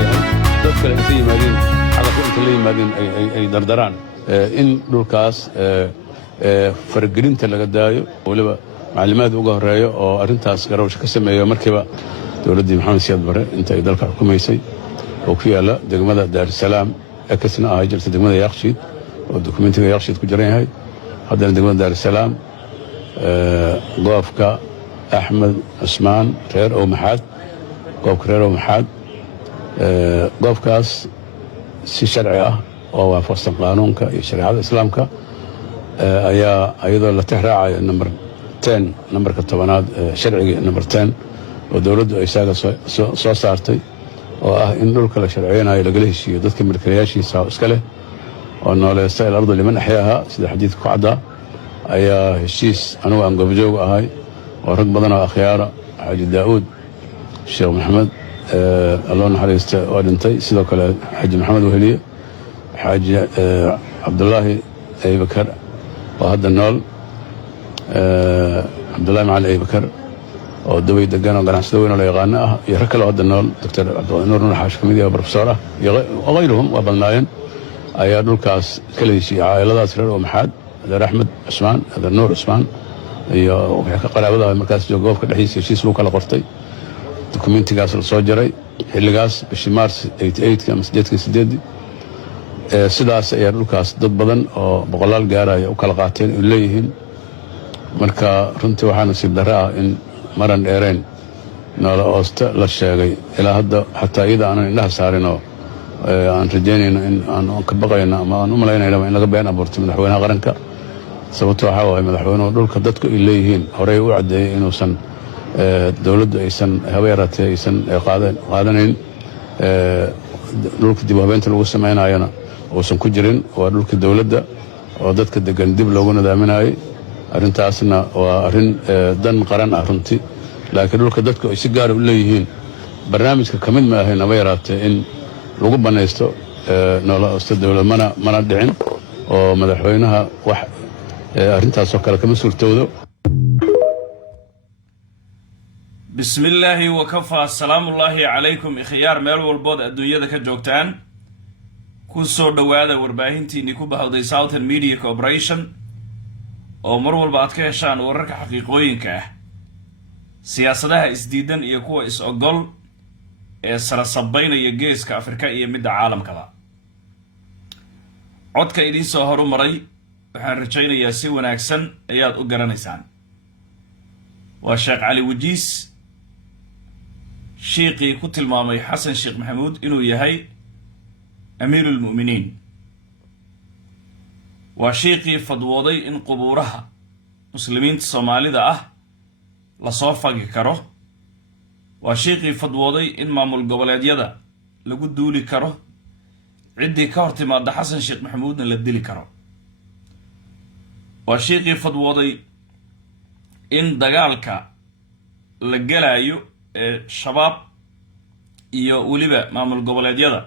leeyahay dad kale intay yimaadeen xaqqa inta la yimaadeen ay dardaraan in dhulkaas fargelinta laga daayo waliba macluumaad uga horeeyo oo arintaas garawsh ka sameeyo markiiba dawladda Maxamed Siyaad Barre inta ay dalka xukumaysay oo ku yaala degmada Dar es Salaam kasna ay jirtay degmada Yaaqshiid oo dokumentiga Yaaqshiid ku jiran yahay haddana degmada Dar es Salaam goofka Axmed Cusmaan reer oo maxaad goofka reer oo maxaad goofkaas si sharci ah oo waafaqsan qaanuunka iyo shariicada islaamka ayaa ayadoo la tixraacayo nambarka 10aad sharciga number 10 oo dawladdu ay saaga soo saartay oo ah in dhulka la sharciyanayo laga heshiiyo dadka milkiilayaashiisa iska leh oo nooleesta al-ardu liman ahyaha sida xadiidku ku cadda ayaa heshiis anigu aan goobjoog ahay oo rag badan oo akhyaara Xaaji Daawud Sheekh Maxamed الله نحرسته وادنتي سيدو كلا حاج محمد وهليه حاج عبد الله أي بكر وهذا النول عبد الله مع أي بكر ودوي دقنا وقنا سدوين ولا يغانا يركلوا هذا النول دكتور عبد نور الحاج كميديا وبروفيسورة وغيرهم وبلناين أيادول كاس كل شيء عائلة أسرار ومحاد هذا أحمد عثمان هذا نور عثمان قرابة مركز جوجوف كل حيس شيء سلوك على قرطي dokumentigaas la soo jaray xilligaas bishii Maars 88 ama 88 sidaas ayaa dhulkaas dad badan oo boqolaal gaaraya u kala qaateen oo leeyihiin marka runtii waxaa nasiib darro ah in maran dheereen noola oosta la sheegay ilaa hadda xataa iyada aanan indhaha saarin oo aan rajaynayno in aan ka baqayno ama aan u malaynayno in laga been abuurto madaxweynaha qaranka sababtoo waxa waaye madaxweynuhu dhulka dadku ay leeyihiin horey u cadeeyay inuusan dawladdu aysan habeeratay aysan qaadanayn dhulka dib u habeynta lagu sameynayana uusan ku jirin waa dhulka dawladda oo dadka degan dib loogu nadaaminayay arrintaasna waa arrin dan qaran ah runtii laakiin dhulka dadku ay si gaar u leeyihiin barnaamijka ka mid ma ahayn habeeratay in lagu banaysto noola oosta dawlad mana dhicin oo madaxweynaha wax arrintaas oo kale kama suurtoodo بسم الله وكفى سلام الله عليكم إخيار ميل والبود الدنيا ذا كجوكتان كوسو دوادا ورباهنتي نيكو بهودي ساوثن ميديا كوبريشن أو مرول بعد كيشان ورك حقيقوين كاه سياسة إسديدن يكو إس أقل سرصبين يجيس كأفريقيا مد عالم كذا عد كإدين سهرو مري وحن رجعين ياسي وناكسن أياد أقرانيسان والشيخ علي وجيس شيقي كتل مامي حسن شيخ محمود إنو يهي أمير المؤمنين وشيقي فضوضي إن قبورها مسلمين الصومالي ده لصوفا كره وشيقي فضوضي إن مامول قبلاد يدا لقد دولي كره عدي كارتي مادة حسن شيخ محمود نلدلي كره وشيقي فضوضي إن دقالك لقلايو شباب iyo waliba maamul goboleedyada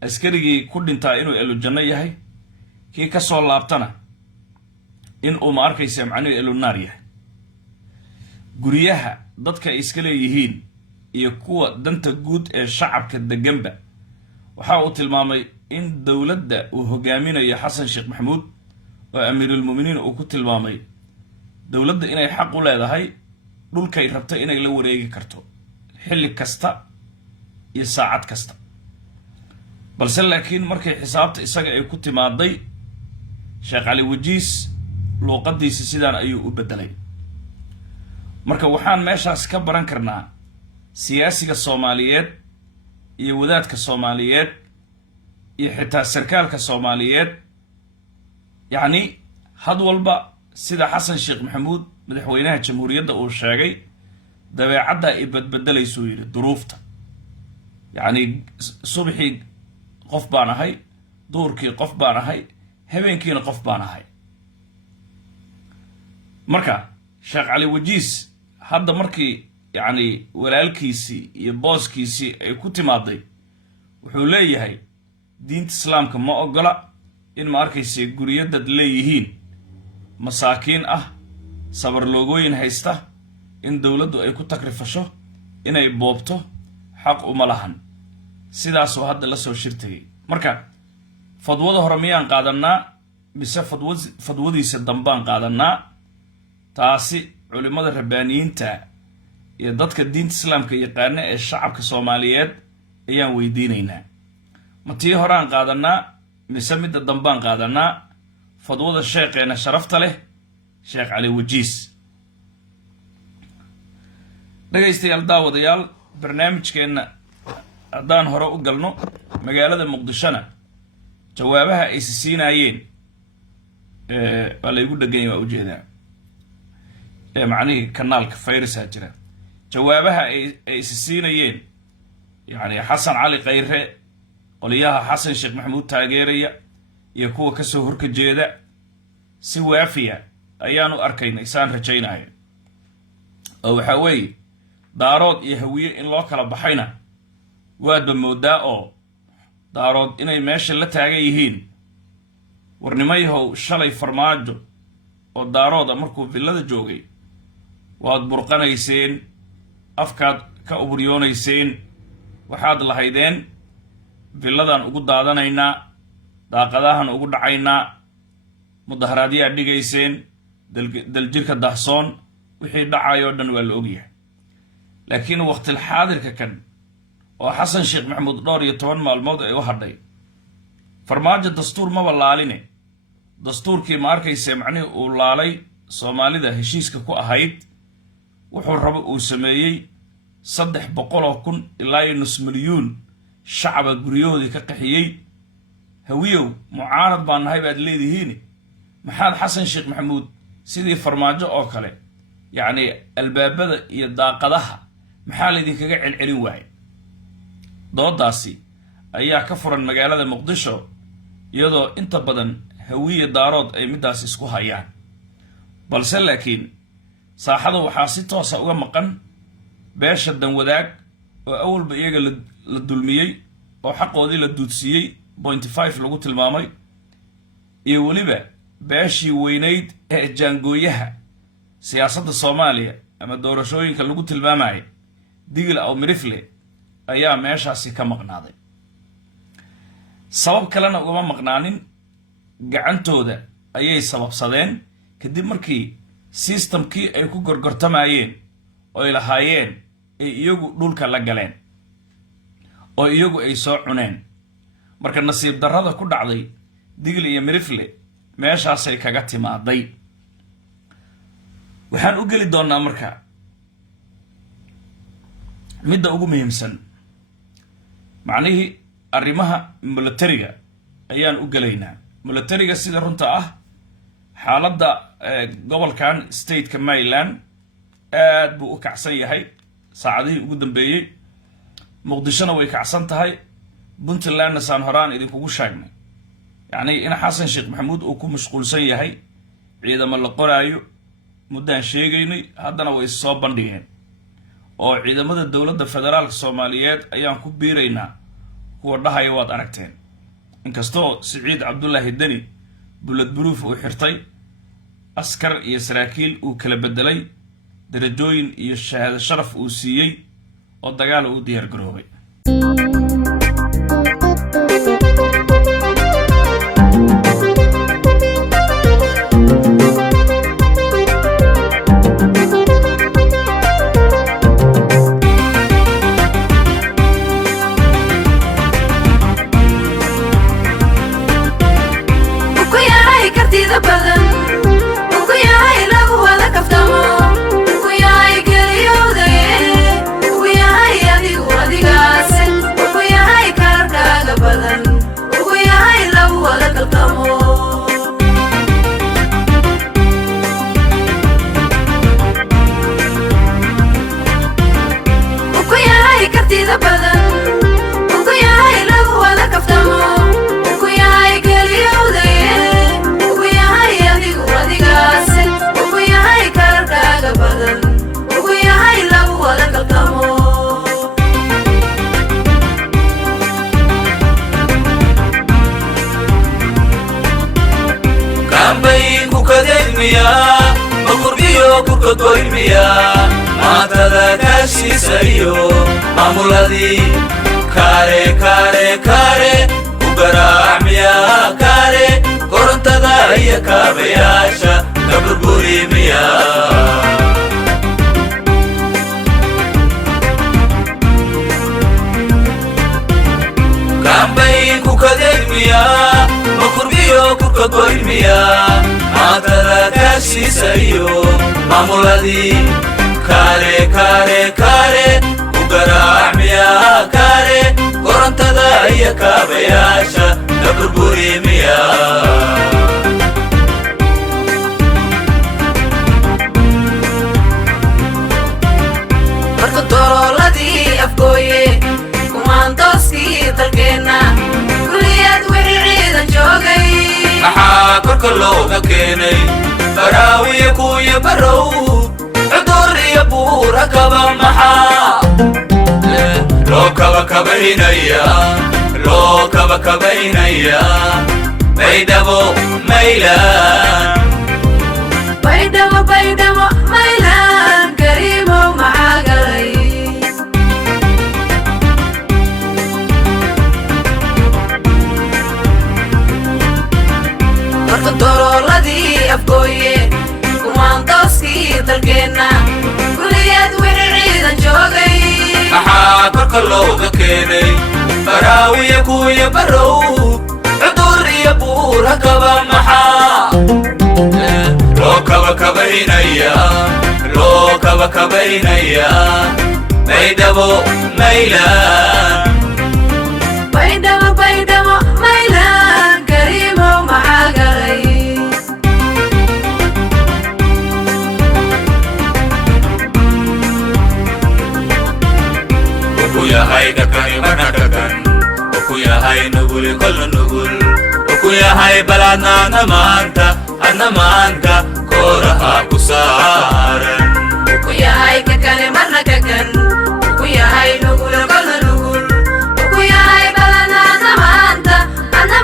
askarigi ku dhintaa inuu elu janno yahay kii ka soo laabtana in uu ma arkaysa macnuu elu naar yahay guriyaha dadka iska leeyihiin iyo kuwa danta guud ee shacabka deganba waxa uu tilmaamay in dawladda uu hogaaminayo Xasan Sheekh Maxamuud oo amiirul muuminiin uu ku tilmaamay dawladda inay xaq u leedahay dhulkay rabto inay la wareegi karto xilli kasta iyo saacad kasta balse laakiin markay xisaabta isaga ay ku timaaday Sheekh Ali Wajiis luuqadiisa sidaan ayuu u bedelay marka waxaan meeshaas ka baran karnaa siyaasiga Soomaaliyeed iyo wadaadka Soomaaliyeed iyo xitaa sarkaalka Soomaaliyeed yani had walba sida Xasan Sheekh Maxamuud madaxweynaha jamhuuriyadda uu sheegay dabeecadda ay badbedelayso yiri duruufta yani subaxii qof baan ahay duurkii qof baan ahay habeenkiina qof baan ahay marka Sheekh Ali Wajiis hadda markii yani walaalkiisi iyo booskiisi ay ku timaaday wuxuu leeyahay diinta islaamka ma ogola in ma arkaysi guriyada leeyihiin masaakiin ah sabar loogooyin haysta in dawladdu ay ku takrifasho inay boobto xaq uma lahan sidaasoo hadda la soo shirtagay marka fadwada hore miyaan qaadanaa mise fadwadiisa dambaan qaadanaa taasi culimada rabbaaniyiinta iyo dadka diinta islaamka yaqaana ee shacabka Soomaaliyeed ayaan weydiinaynaa ma tii horaan qaadanaa mise midda dambaan qaadanaa fadwada sheekheena sharafta leh Sheekh Cali Wajiis dhagaystayaal daawadayaal barnaamijkeena haddaan hore u galno magaalada Muqdishona jawaabaha ay siinaayeen waa laygu dhagan yahay ujeedaa macnaheedu kanaalka fayrasaa jira jawaabaha ay siinaayeen yani Xasan Cali Khayre qoliyaha Xasan Sheekh Maxamuud taageeraya iyo kuwa ka soo horka jeeda si waafiya ayaanu arkaynay saan rajaynayo oo waxa weeye daarood iyo hawiye in loo kala baxayna waadba moodaa oo daarood inay meesha la taagan yihiin warnimayhow shalay farmaajo oo daarooda markuu villada joogay waad burqanayseen afkaad ka uburyoonayseen waxaad lahaydeen villadan ugu daadanaynaa daaqadahan ugu dhacaynaa mudaharaadyaad dhigayseen daljirka dahsoon wixii dhacayoo dhan waa la ogyahay laakiin waqtil xaadirka kan oo Xasan Sheekh Maxamuud dhowr iyo 10 maalmood ay u hadhay farmaajo dastuur ma walaaline dastuurkii ma arkayse macnaheedu uu laalay Soomaalida heshiiska ku ahayd wuxuu rabo uu sameeyay 300,000 ilaa 500,000 shacaba guryahoodii ka qaxiyay hawiyow mucaarad baan nahay baad leedihiin maxaad Xasan Sheekh Maxamuud sidii farmaajo oo kale yani albaabada iyo daaqadaha maxaa la idinkaga celcelin waayay doodaasi ayaa ka furan magaalada Muqdisho iyadoo inta badan hawiye daarood ay midaas isku hayaan balse laakiin saaxada waxaa si toos ah uga maqan beesha dan wadaag oo awalba iyaga la dulmiyay oo xaqoodii la duudsiiyay 0.5 lagu tilmaamay iyo waliba beeshii weynayd ee jaangooyaha siyaasadda Soomaaliya ama doorashooyinka lagu tilmaamay digil aw mirifle ayaa meeshaasi ka maqnaaday sabab kalena uma maqnaanin gacantooda ayay sababsadeen kadib markii systemkii ay ku gorgortamayeen oo ay lahaayeen ay iyagu dhulka la galeen oo iyagu ay soo cuneen marka nasiib darrada ku dhacday digil iyo mirifle meeshaasay kaga timaaday waxaan u geli doonaa marka midda ugu muhiimsan macnaheedu arrimaha militariga ayaan u galaynaa militariga sida runta ah xaaladda gobolkan state-ka Maryland aad buu u kacsan yahay saacadihii ugu dambeeyay Muqdishona way kacsan tahay Puntlandna saan horaan idinkugu sheegnay yani in Xasan Sheekh Maxamuud uu ku mashquulsan yahay ciidamo la qoraayo muddaan sheegaynay haddana way soo bandhigeen oo ciidamada dawladda federaalka Soomaaliyeed ayaan ku biiraynaa kuwa dhahaya waad aragteen inkastoo Siciid Cabdullaahi Dani bulad buruuf uu xirtay askar iyo saraakiil uu kala bedelay darajooyin iyo shahaado sharaf uu siiyay oo dagaal uu diyaar garoobay maatada kaashiisayo maamuladii kaare kare kugaramiya kare korontada iyo kaabayaasha kaburburimiya kambay kukademiya makurbiyo kukagoymiya maatada kaashiisayo maamuladii kare kare kare kugaramiya kare korontada iyo kaabayaasha kaburburimiya marka dooladii afgooye kumaandooskii dalkeenna kulliyad wixii ciidan joogay maxaa korka looga keenay baraawiya kuya barow cudur iyo buura kaba maxaa loo kaba kabaynaya baydhabo maylaan baydhabo maylaan kariimow maxaa galay marka dooladii afgooye kumaandooskii dalkeenna kulliyad wixii ciidan joogay maxaa korka looga keenay baraawiya kuya barow cudur iyo buura kaba maxaa loo kaba kabaynaya baydhabo maylaan baydhabo maylaan kariimow maxaa galay ukuyahay dhakani mana dhakan ukuyahay nuguli kolla nugul ukuyahay baladna adna maanta kooraha ku saaran ukuyahay kakane marna kakan ukuyahay nugul kolla nugul ukuyahay baladna adna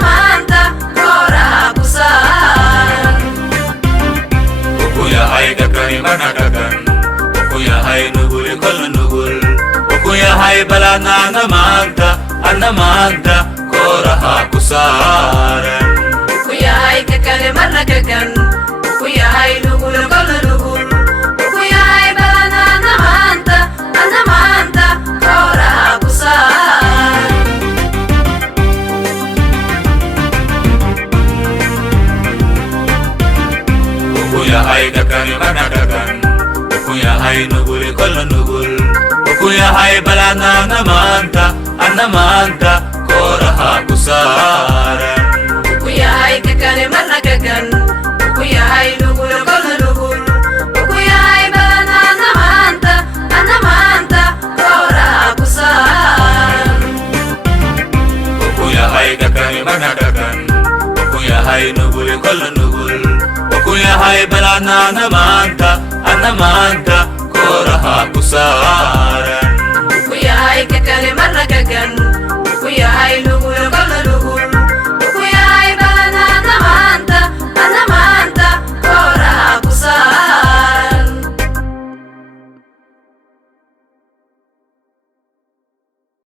maanta kooraha ku saaran ukuyahay dhakani mana dhakan ukuyahay nuguli kolla nugul ukuyahay baladna adna maanta kooraha ku saaran ukuyahay kakane marna kakan ukuyahay nugul kolla nugul ukuyahay baladna adna maanta kooraha ku saaran ukuyahay dhakani mana dhakan ukuyahay nuguli kolla nugul ukuyahay baladna adna maanta kooraha ku saaran ukuyahay kakane marna kakan ukuyahay nugul kolla nugul ukuyahay baladna adna maanta kooraha ku saaran ukuyahay dhakani mana dhakan ukuyahay nuguli kolla nugul ukuyahay baladna adna maanta kooraha ku saaran ukuyahay kakane marna kakan